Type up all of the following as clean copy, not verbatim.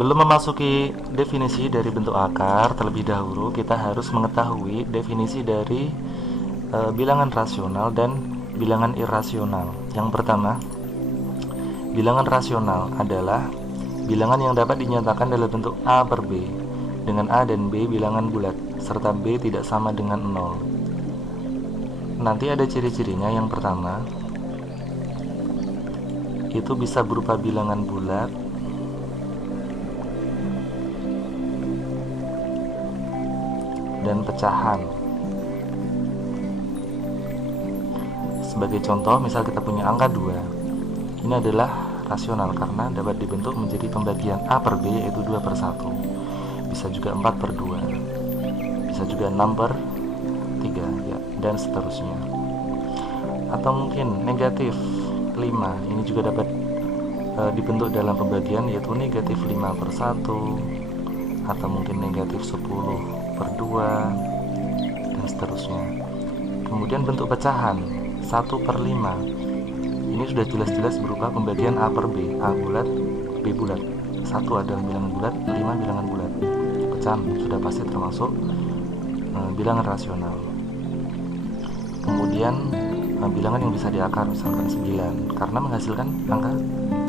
Sebelum memasuki definisi dari bentuk akar, terlebih dahulu kita harus mengetahui definisi dari bilangan rasional dan bilangan irasional. Yang pertama, bilangan rasional adalah bilangan yang dapat dinyatakan dalam bentuk A per B, dengan A dan B bilangan bulat, serta B tidak sama dengan 0. Nanti ada ciri-cirinya. Yang pertama, itu bisa berupa bilangan bulat, dan pecahan. Sebagai contoh, misal kita punya angka 2. Ini adalah rasional karena dapat dibentuk menjadi pembagian A per B, yaitu 2 per 1. Bisa juga 4 per 2, bisa juga 6 per 3, ya, dan seterusnya. Atau mungkin negatif 5, ini juga dapat dibentuk dalam pembagian, yaitu negatif 5 per 1, atau mungkin negatif 10 per 2, dan seterusnya. Kemudian bentuk pecahan 1 per 5, ini sudah jelas-jelas berupa pembagian A per B, A bulat, B bulat. 1 adalah bilangan bulat, 5 bilangan bulat. Pecahan sudah pasti termasuk bilangan rasional. Kemudian bilangan yang bisa diakar, misalkan 9, karena menghasilkan angka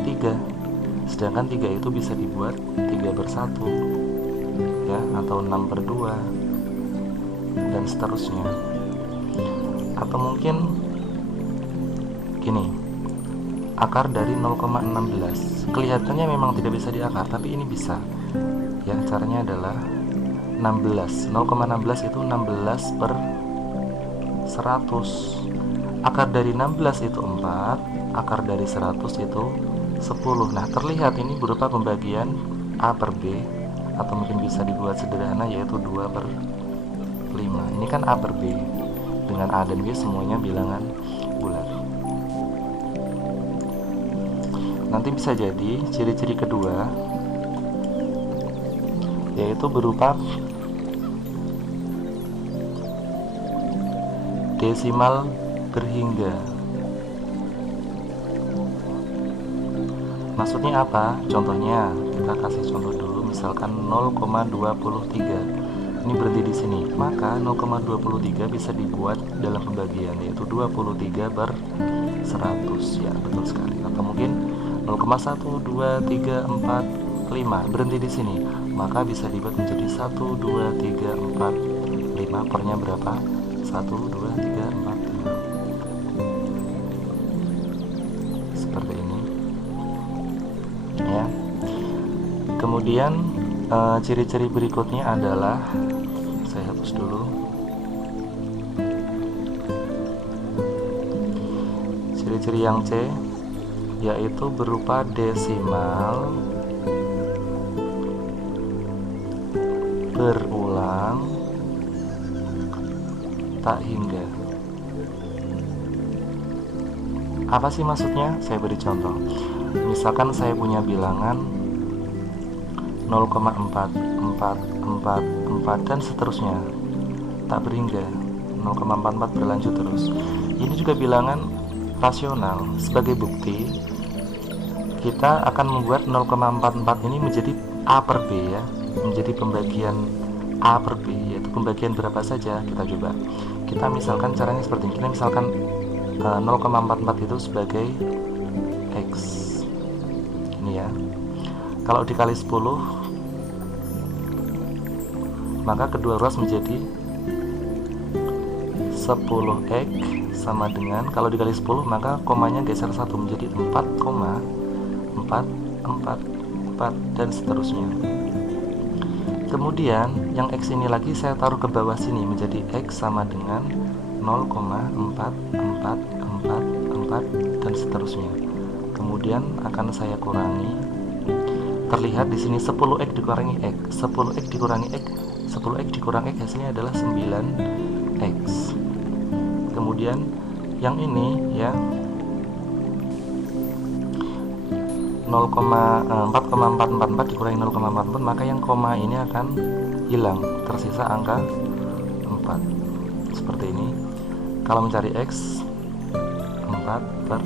3. Sedangkan 3 itu bisa dibuat 3 per 1, ya, atau 6 per 2, dan seterusnya. Atau mungkin gini, akar dari 0,16. Kelihatannya memang tidak bisa diakar, tapi ini bisa, ya. Caranya adalah 16. 0,16 itu 16 per 100. Akar dari 16 itu 4, akar dari 100 itu 10. Nah, terlihat ini berupa pembagian A per B, atau mungkin bisa dibuat sederhana, yaitu 2 per 5. Ini kan A per B, dengan A dan B semuanya bilangan bulat. Nanti bisa jadi ciri-ciri kedua, yaitu berupa desimal berhingga. Maksudnya apa? Contohnya, kita kasih contoh dulu, misalkan 0,23. Ini berhenti di sini, maka 0,23 bisa dibuat dalam pembagian, yaitu 23 per 100, ya, betul sekali. Atau mungkin 0,1, 2, 3, 4, 5, berhenti di sini, maka bisa dibuat menjadi 1, 2, 3, 4, 5. Pernya berapa? 1, 2, 3, 4, 5. Seperti ini, ya. Kemudian ciri-ciri berikutnya adalah, saya hapus dulu. Ciri-ciri yang C, yaitu berupa desimal berulang tak hingga. Apa sih maksudnya? Saya beri contoh. Misalkan saya punya bilangan 0,4, 4, 4, 4, dan seterusnya, tak berhingga. 0,44 berlanjut terus. Ini juga bilangan rasional. Sebagai bukti, kita akan membuat 0,44 ini menjadi A per B, ya, menjadi pembagian A per B, yaitu pembagian berapa saja. Kita coba. Kita misalkan caranya seperti ini. Kita misalkan 0,44 itu sebagai X. Ini, ya. Kalau dikali 10, maka kedua ruas menjadi 10X sama dengan, kalau dikali 10 maka komanya geser 1 menjadi 4,444, dan seterusnya. Kemudian yang X ini lagi saya taruh ke bawah sini menjadi X sama dengan 0,4444, dan seterusnya. Kemudian akan saya kurangi. Terlihat di sini 10X dikurangi X, 10X dikurangi X, 10X dikurangi X, hasilnya adalah 9X. Kemudian yang ini, ya, 4,444 dikurangi 0,44, maka yang koma ini akan hilang, tersisa angka 4. Seperti ini. Kalau mencari X, 4 per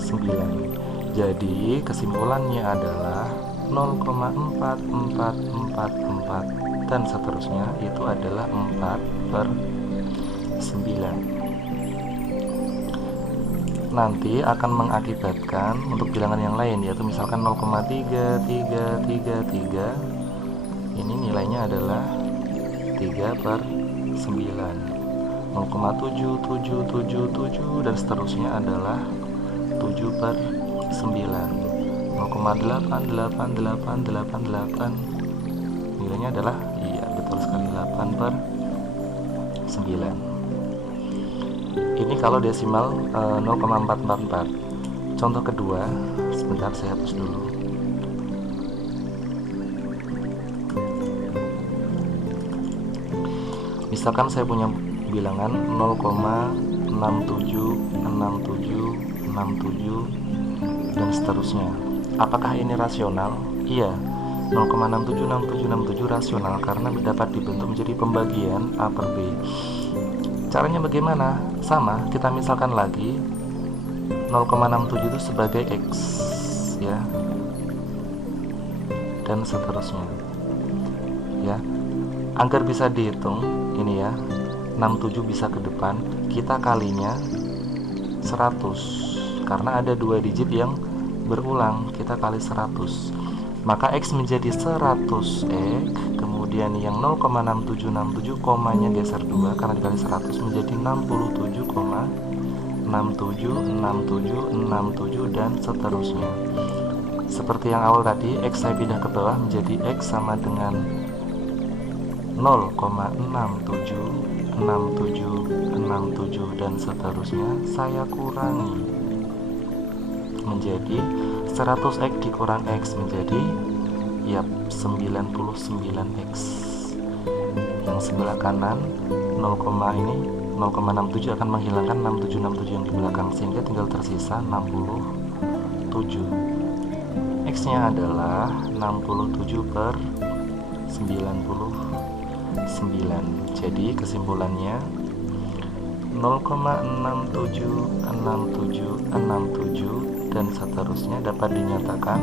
9. Jadi kesimpulannya adalah 0,4444 dan seterusnya, itu adalah 4/9. Nanti akan mengakibatkan untuk bilangan yang lain, yaitu misalkan 0,3333, ini nilainya adalah 3/9. 0,7777 dan seterusnya /7/9. 0,88888 nilainya adalah, iya betul sekali, 8/9. Ini kalau desimal 0,444. Contoh kedua, sebentar saya hapus dulu. Misalkan saya punya bilangan 0,676767 dan seterusnya. Apakah ini rasional? Iya, 0,676767 rasional karena dapat dibentuk menjadi pembagian A per B. Caranya bagaimana? Sama, kita misalkan lagi 0,67 itu sebagai X, ya, dan seterusnya, ya. Agar bisa dihitung, ini ya, 67 bisa ke depan, kita kalinya 100 karena ada 2 digit yang berulang, kita kali 100, maka X menjadi 100 X. Kemudian yang 0,6767 komanya geser 2 karena dikali 100 menjadi 67,676767 dan seterusnya. Seperti yang awal tadi, X saya pindah ke bawah menjadi X sama dengan 0,676767 dan seterusnya. Saya kurangi menjadi 100X dikurang X menjadi 99X. Yang sebelah kanan 0,67 akan menghilangkan 6767 yang di belakang, sehingga tinggal tersisa 67. X nya adalah 67/99. Jadi kesimpulannya 0,676767 dan seterusnya dapat dinyatakan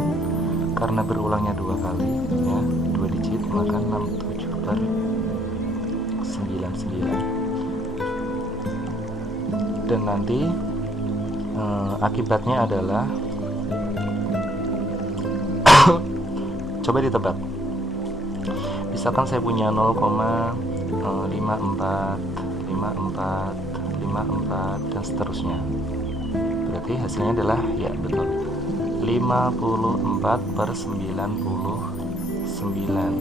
karena berulangnya 2 kali, ya, 2 digit, maka 67/99. Dan nanti akibatnya adalah coba ditebak. Misalkan saya punya 0,545454 dan seterusnya. Berarti hasilnya adalah, ya betul, 54/99,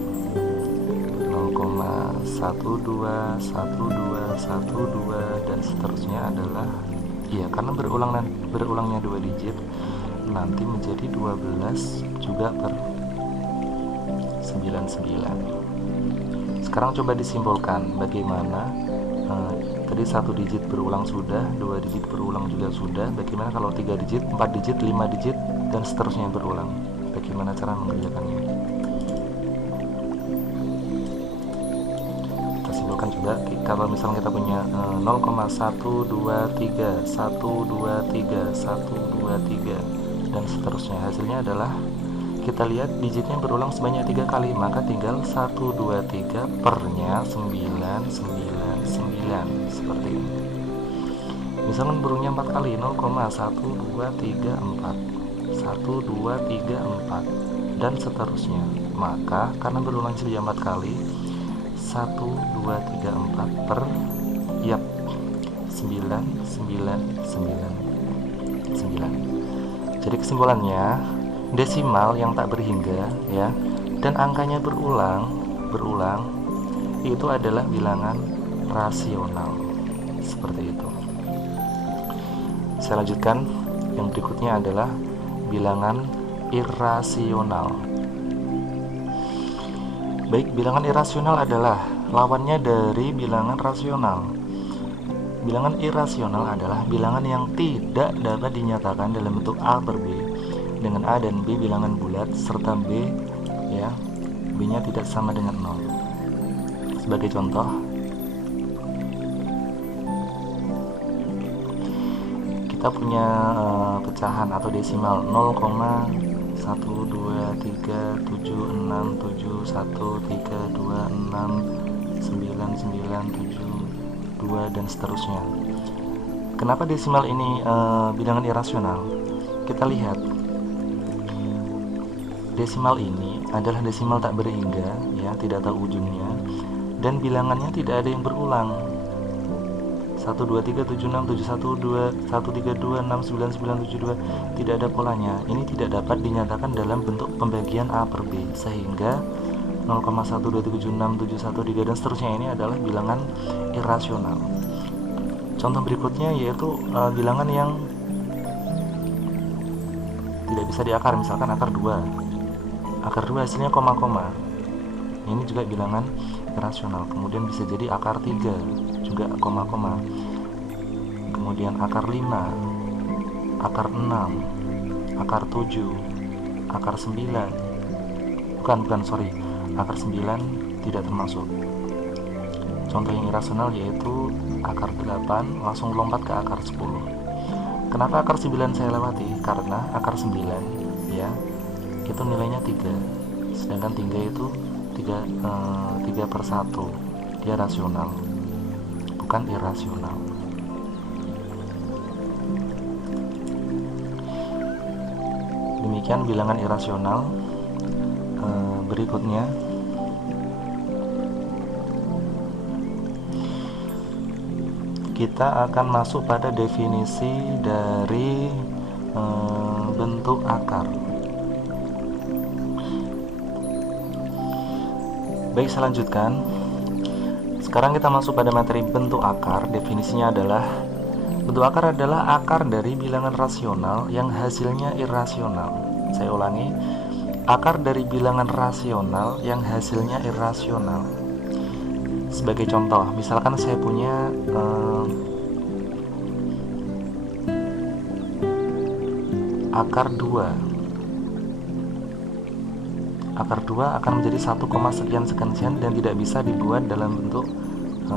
0,121212 dan seterusnya adalah, iya, karena berulangnya 2 digit, nanti menjadi 12 juga per 99. Sekarang coba disimpulkan bagaimana, tadi 1 digit berulang sudah, 2 digit berulang juga sudah. Bagaimana kalau 3 digit, 4 digit, 5 digit dan seterusnya berulang? Bagaimana cara mengerjakannya? Kita simpulkan coba. Kalau misalnya kita punya 0,123 123 123 dan seterusnya, hasilnya adalah, kita lihat digitnya berulang sebanyak 3 kali, maka tinggal 123 pernya 999 seperti ini. Misalkan berulangnya 4 kali, 0,1234 1234 dan seterusnya, maka karena berulang saja 4 kali, 1234 per 999. Jadi kesimpulannya, desimal yang tak berhingga, ya, dan angkanya berulang itu adalah bilangan rasional. Seperti itu. Saya lanjutkan. Yang berikutnya adalah bilangan irasional. Baik, bilangan irasional adalah lawannya dari bilangan rasional. Bilangan irasional adalah bilangan yang tidak dapat dinyatakan dalam bentuk A per B dengan A dan B bilangan bulat serta B, ya, B-nya tidak sama dengan 0. Sebagai contoh, kita punya pecahan atau desimal 0,5 1, 2, 3, 7, 6, 7, 1, 3, 2, 6, 9, 9, 7, 2, dan seterusnya. Kenapa desimal ini bilangan irasional? Kita lihat, desimal ini adalah desimal tak berhingga, ya, tidak tahu ujungnya, dan bilangannya tidak ada yang berulang. 1, 2, 3, 7, 6, 7, 1, 2, 1, 3, 2, 6, 9, 9, 7, 2, tidak ada polanya. Ini tidak dapat dinyatakan dalam bentuk pembagian A per B, sehingga 0,1, 2, 7, 6, 7, 1, 3, dan seterusnya ini adalah bilangan irasional. Contoh berikutnya yaitu bilangan yang tidak bisa diakar, misalkan akar 2. Akar 2 hasilnya koma-koma. Ini juga bilangan irasional. Kemudian bisa jadi akar 3, juga koma-koma. Kemudian akar 5, akar 6, akar 7, akar 9. Akar 9 tidak termasuk. Contoh yang irasional yaitu akar 8 langsung lompat ke akar 10. Kenapa akar 9 saya lewati? Karena akar 9, ya, itu nilainya 3, sedangkan 3 itu 3 per 1. Dia rasional, bukan irasional. Demikian bilangan irasional. Berikutnya kita akan masuk pada definisi dari bentuk akar. Baik, saya lanjutkan. Sekarang kita masuk pada materi bentuk akar. Definisinya adalah bentuk akar adalah akar dari bilangan rasional yang hasilnya irasional. Saya ulangi, akar dari bilangan rasional yang hasilnya irasional. Sebagai contoh, misalkan saya punya akar 2. Akar 2 akan menjadi 1, sekian dan tidak bisa dibuat dalam bentuk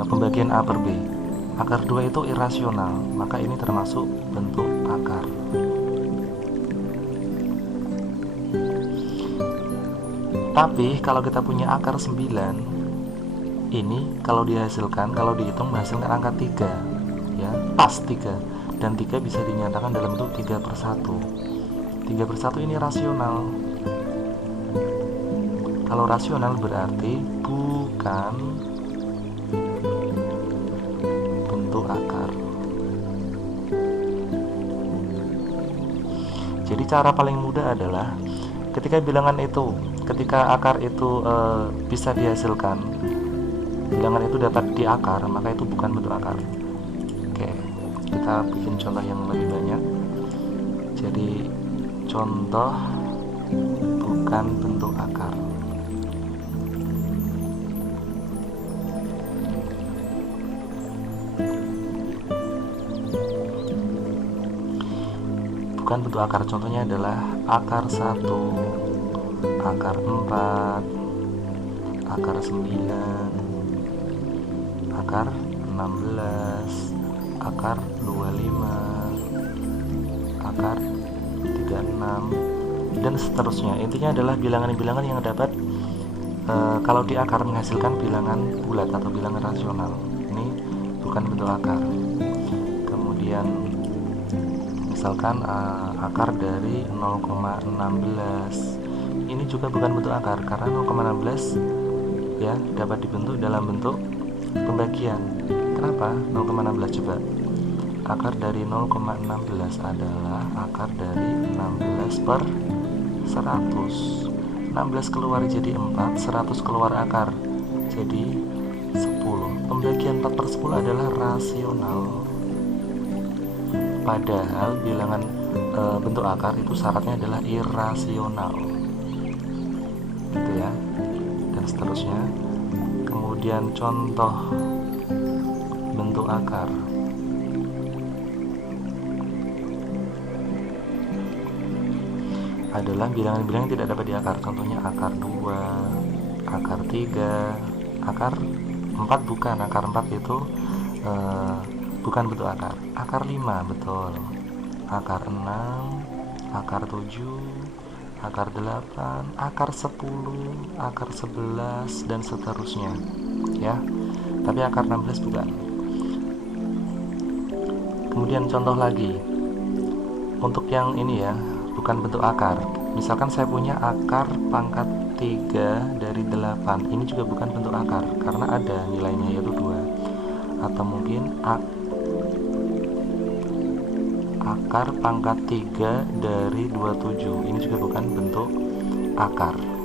pembagian A per B. Akar 2 itu irasional, maka ini termasuk bentuk akar. Tapi kalau kita punya akar 9, ini kalau dihasilkan, kalau dihitung menghasilkan angka 3, ya, pas 3, dan 3 bisa dinyatakan dalam bentuk 3 per 1. 3 per 1 ini rasional. Kalau rasional berarti bukan bentuk akar. Jadi cara paling mudah adalah ketika akar itu bisa dihasilkan, bilangan itu dapat diakar, maka itu bukan bentuk akar. Oke, kita bikin contoh yang lebih banyak. Jadi contoh bukan bentuk akar. Bukan bentuk akar, contohnya adalah akar 1, akar 4, akar 9, akar 16, akar 25, akar 36, dan seterusnya. Intinya adalah bilangan-bilangan yang dapat kalau diakar menghasilkan bilangan bulat atau bilangan rasional. Ini bukan bentuk akar. Kemudian misalkan akar dari 0,16, ini juga bukan bentuk akar karena 0,16 ya dapat dibentuk dalam bentuk pembagian. Kenapa 0,16? Coba, akar dari 0,16 adalah akar dari 16 per 100. 16 keluar jadi 4, 100 keluar akar jadi 10. Pembagian 4 per 10 adalah rasional. Padahal bilangan bentuk akar itu syaratnya adalah irasional, gitu ya, dan seterusnya. Kemudian contoh bentuk akar adalah bilangan-bilangan yang tidak dapat diakar. Contohnya akar 2, akar 3, akar 4 bukan. Akar 4 itu bukan bentuk akar. Akar 5 betul. Akar 6, akar 7, akar 8, akar 10, akar 11, dan seterusnya ya. Tapi akar 16 bukan. Kemudian contoh lagi untuk yang ini ya, bukan bentuk akar. Misalkan saya punya akar pangkat 3 dari 8, ini juga bukan bentuk akar karena ada nilainya yaitu 2. Atau mungkin akar pangkat 3 dari 27, ini juga bukan bentuk akar.